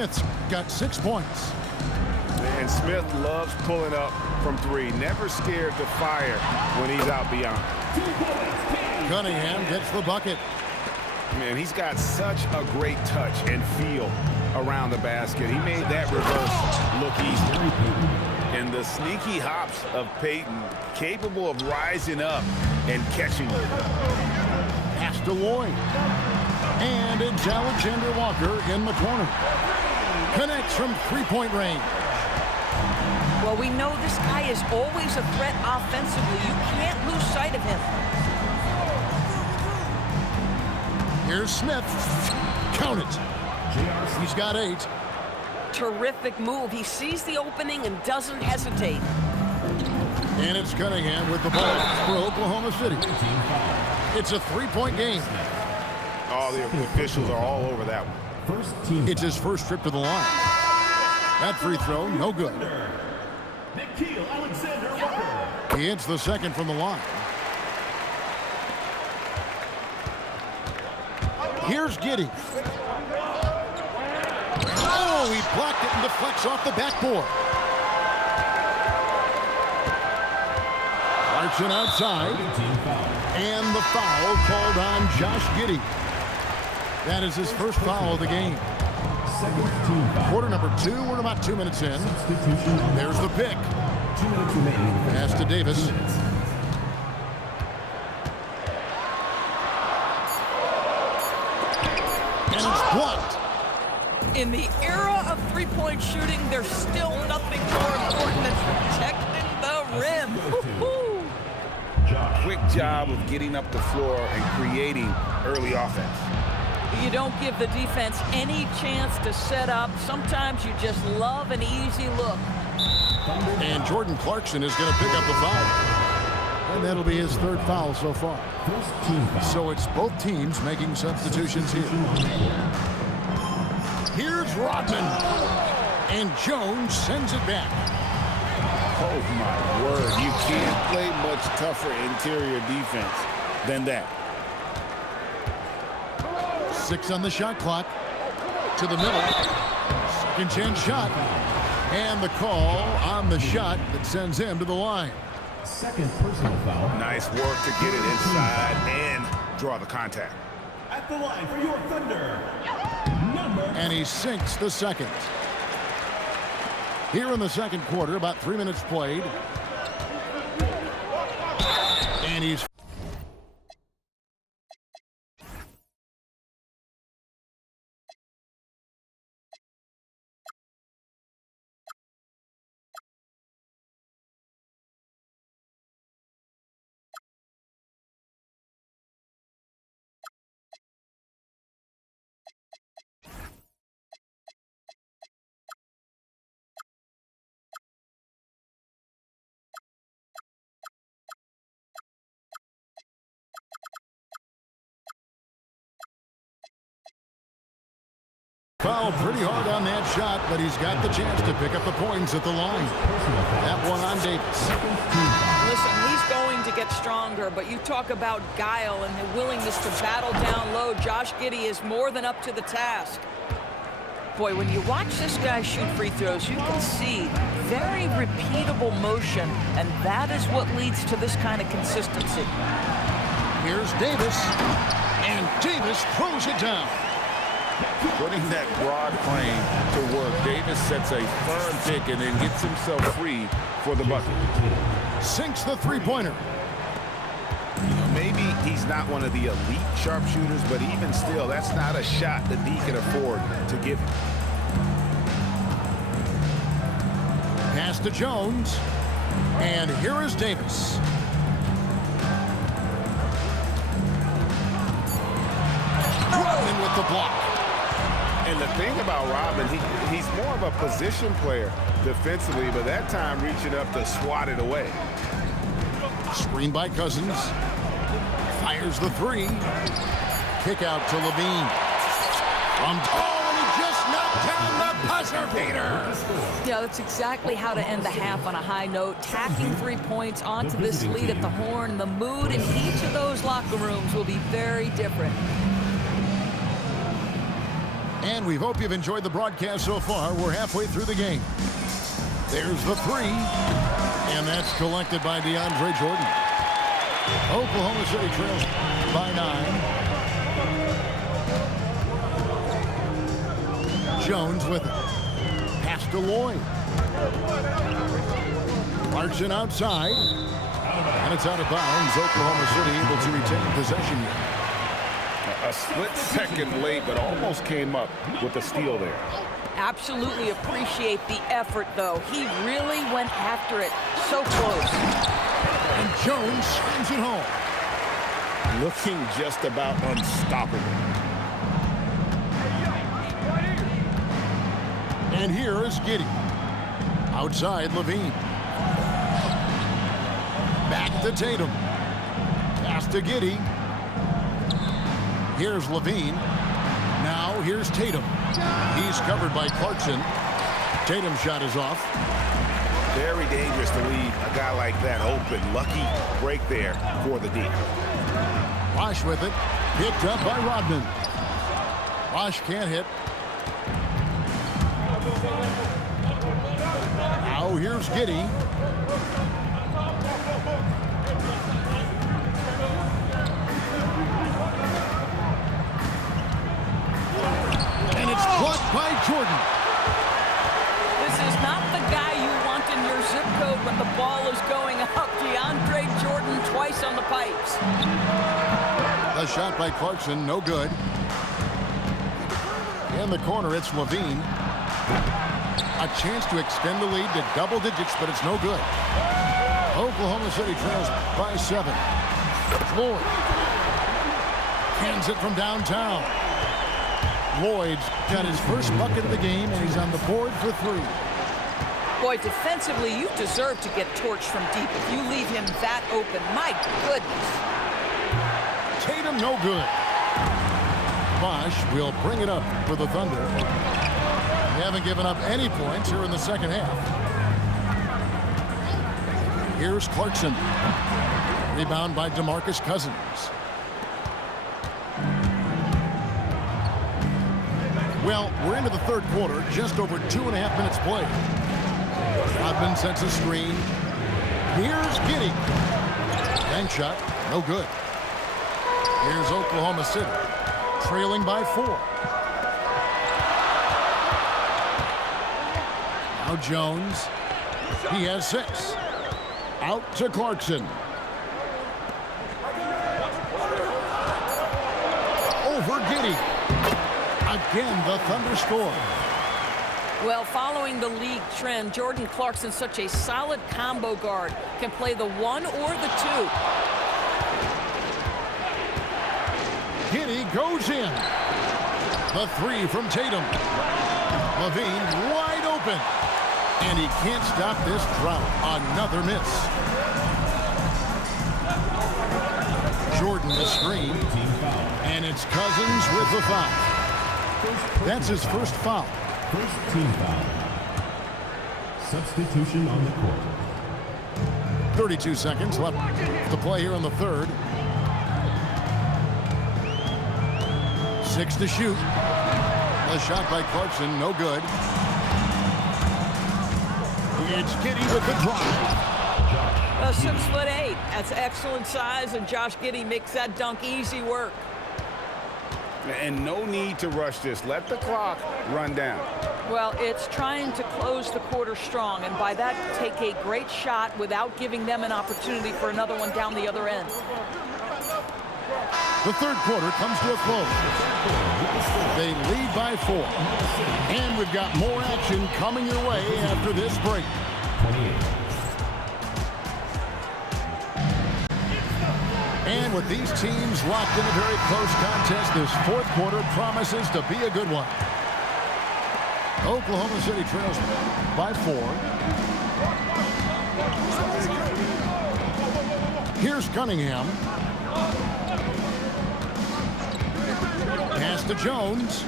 Smith's got 6 points. And Smith loves pulling up from three. Never scared to fire when he's out beyond. Cunningham gets the bucket. Man, he's got such a great touch and feel around the basket. He made that reverse look easy. And the sneaky hops of Payton, capable of rising up and catching it. Pass to Lloyd. And it's Alexander Walker in the corner. Connects from three-point range. Well, we know this guy is always a threat offensively. You can't lose sight of him. Here's Smith. Count it. He's got 8. Terrific move. He sees the opening and doesn't hesitate. And it's Cunningham with the ball for Oklahoma City. It's a 3-point game. Oh, the officials are all over that one. It's his first trip to the line. That free throw, no good. He hits the second from the line. Here's Giddey. Oh, he blocked it and deflects off the backboard. Clarkson outside. And the foul called on Josh Giddey. That is his first foul of the game. Quarter number 2, we're about 2 minutes in. There's the pick. Pass to Davis. And it's blocked. In the era of three-point shooting, there's still nothing more important than protecting the rim. Quick job of getting up the floor and creating early offense. You don't give the defense any chance to set up. Sometimes you just love an easy look. And Jordan Clarkson is going to pick up the foul. And that'll be his 3rd foul so far. So it's both teams making substitutions here. Here's Rodman. And Jones sends it back. Oh, my word. You can't play much tougher interior defense than that. 6 on the shot clock. To the middle. Second chance shot. And the call on the shot that sends him to the line. Second personal foul. Nice work to get it inside and draw the contact. At the line for your Thunder, and he sinks the second. Here in the second quarter, about 3 minutes played. And he's fouled pretty hard on that shot, but he's got the chance to pick up the points at the line. That one on Davis. Listen, he's going to get stronger, but you talk about guile and the willingness to battle down low. Josh Giddey is more than up to the task. Boy, when you watch this guy shoot free throws, you can see very repeatable motion, and that is what leads to this kind of consistency. Here's Davis, and Davis throws it down. Putting that broad frame to work, Davis sets a firm pick and then gets himself free for the bucket. Sinks the three-pointer. Maybe he's not one of the elite sharpshooters, but even still, that's not a shot that he can afford to give. Pass to Jones. And here is Davis. Rodman with the block. And the thing about Rodman, he's more of a position player defensively, but that time reaching up to swat it away. Screen by Cousins. Fires the three. Kick out to Levine. And he just knocked down the buzzer beater. Yeah, that's exactly how to end the half on a high note. Tacking 3 points onto this lead at the Horn. The mood in each of those locker rooms will be very different. And we hope you've enjoyed the broadcast so far. We're halfway through the game. There's the three. And that's collected by DeAndre Jordan. Oklahoma City trails by 9. Jones with it. Pass to Lloyd. Clarkson outside. And it's out of bounds. Oklahoma City able to retain possession here. A split second late, but almost came up with a steal there. Absolutely appreciate the effort, though. He really went after it. So close. And Jones slams it home. Looking just about unstoppable. And here is Giddey. Outside, Levine. Back to Tatum. Pass to Giddey. Here's Levine. Now here's Tatum. He's covered by Clarkson. Tatum's shot is off. Very dangerous to leave a guy like that open. Lucky break there for the D. Bosch with it. Picked up by Rodman. Bosch can't hit. Now here's Giddey. And it's blocked by Jordan. This is not the guy you want in your zip code when the ball is going up. DeAndre Jordan twice on the pipes. The shot by Clarkson, no good. In the corner, it's Levine. A chance to extend the lead to double digits, but it's no good. Oklahoma City trails by 7. Lloyd hands it from downtown. Lloyd's got his first bucket of the game, and he's on the board for 3. Boy, defensively, you deserve to get torched from deep if you leave him that open. My goodness. Tatum, no good. Bosch will bring it up for the Thunder. They haven't given up any points here in the second half. Here's Clarkson. Rebound by DeMarcus Cousins. Well, we're into the third quarter, just over 2.5 minutes played. Rodman sets a screen. Here's Giddey. Bank shot, no good. Here's Oklahoma City, trailing by 4. Now Jones. He has 6. Out to Clarkson. Over Giddey. Again, the Thunder score. Well, following the league trend, Jordan Clarkson's such a solid combo guard. Can play the 1 or the 2. Giddey goes in. The 3 from Tatum. Levine wide open. And he can't stop this drought. Another miss. Jordan the screen. And it's Cousins with the foul. That's his first foul. First team foul. Substitution on the court. 32 seconds left to play here in the third. 6 to shoot. A shot by Clarkson, no good. It's Giddey with the drive. 6'8". That's excellent size, and Josh Giddey makes that dunk easy work. And no need to rush this. Let the clock run down. Well, it's trying to close the quarter strong, and by that, take a great shot without giving them an opportunity for another one down the other end. The third quarter comes to a close. They lead by 4. And we've got more action coming your way after this break. 28. And with these teams locked in a very close contest, this fourth quarter promises to be a good one. Oklahoma City trails by 4. Here's Cunningham. Pass to Jones.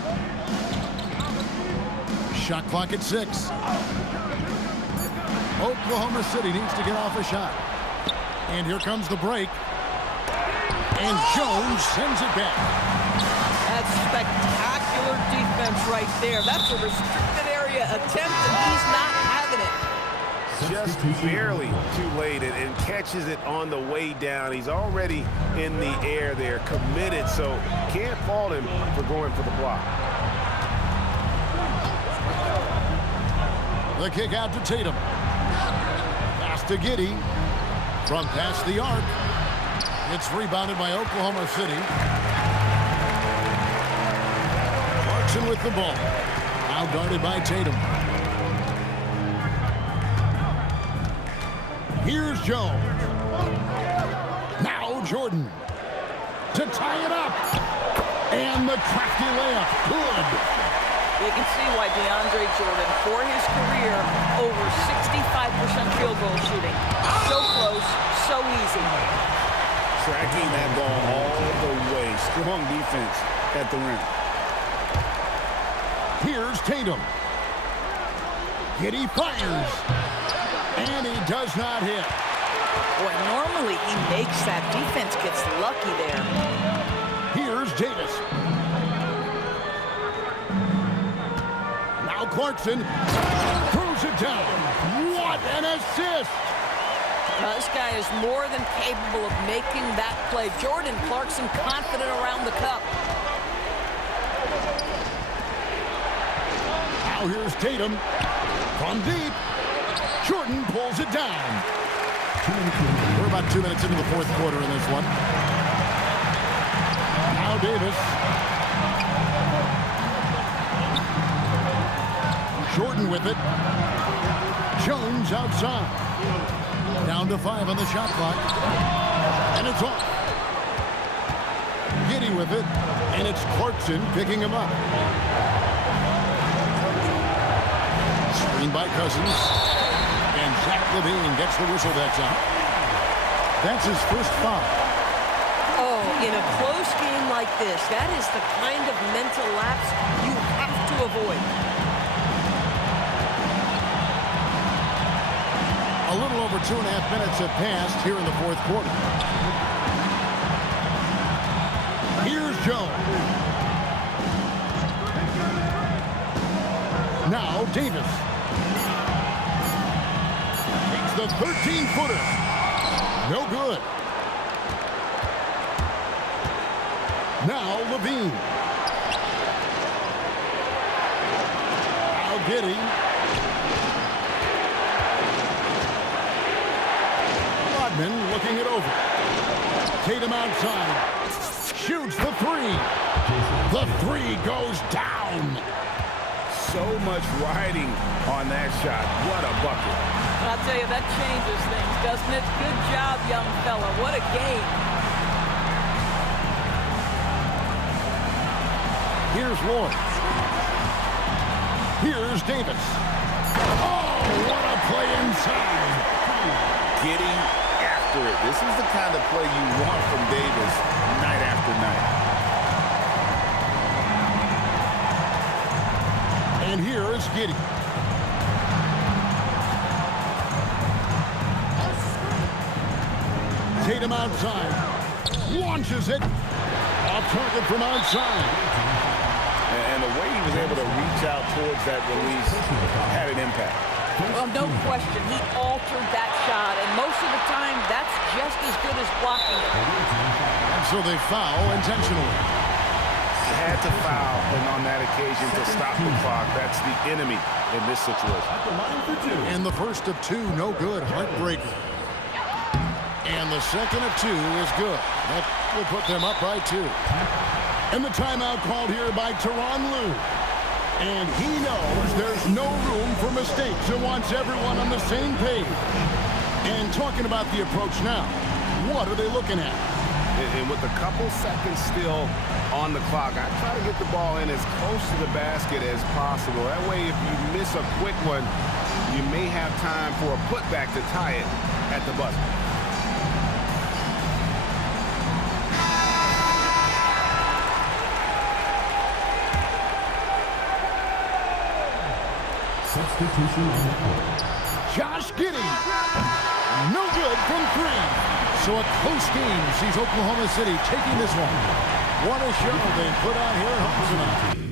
Shot clock at 6. Oklahoma City needs to get off a shot. And here comes the break. And Jones sends it back. That's spectacular defense right there. That's a restricted area attempt, and he's not having it. Just barely too late and catches it on the way down. He's already in the air there, committed, so can't fault him for going for the block. The kick out to Tatum. Pass to Giddey. From past the arc. It's rebounded by Oklahoma City. Clarkson with the ball. Now guarded by Tatum. Here's Jones. Now Jordan. To tie it up. And the crafty layup. Good. You can see why DeAndre Jordan, for his career, over 65% field goal shooting. So close, so easy. Tracking that ball all the way. Strong defense at the rim. Here's Tatum. Giddey fires. And he does not hit. Boy, normally he makes that. Defense gets lucky there. Here's Davis. Now Clarkson throws it down. What an assist! This guy is more than capable of making that play. Jordan Clarkson confident around the cup. Now here's Tatum. From deep. Jordan pulls it down. We're about 2 minutes into the fourth quarter in this one. Now Davis. Jordan with it. Jones outside. Down to 5 on the shot clock. And it's off. Giddey with it. And it's Clarkson picking him up. Screen by Cousins. And Zach LaVine gets the whistle that time. That's his first foul. Oh, in a close game like this, that is the kind of mental lapse you have to avoid. A little over 2.5 minutes have passed here in the fourth quarter. Here's Jones. Now Davis. Takes the 13-footer. No good. Now LaVine. Now Giddey. Looking it over. Tatum outside. Shoots the 3. The 3 goes down. So much riding on that shot. What a bucket. I'll tell you, that changes things, doesn't it? Good job, young fella. What a game. Here's Lloyd. Here's Davis. Oh, what a play inside. Getting after it. This is the kind of play you want from Davis night after night. And here is Giddey. Tatum outside. Launches it. Off target from outside. And the way he was able to reach out towards that release had an impact. Well, no question. He altered that shot, and most of the time, that's just as good as blocking it. And so they foul intentionally. Had to foul, and on that occasion to stop the clock. That's the enemy in this situation. And the first of 2, no good. Heartbreaker. And the second of 2 is good. That will put them up by 2. And the timeout called here by Tyronn Lue. And he knows there's no room for mistakes and wants everyone on the same page. And talking about the approach now, what are they looking at? And with a couple seconds still on the clock, I try to get the ball in as close to the basket as possible. That way, if you miss a quick one, you may have time for a putback to tie it at the buzzer. Substitution on the court. Josh Giddey. No good from 3. So a close game sees Oklahoma City taking this one. What a show they put on here at home tonight.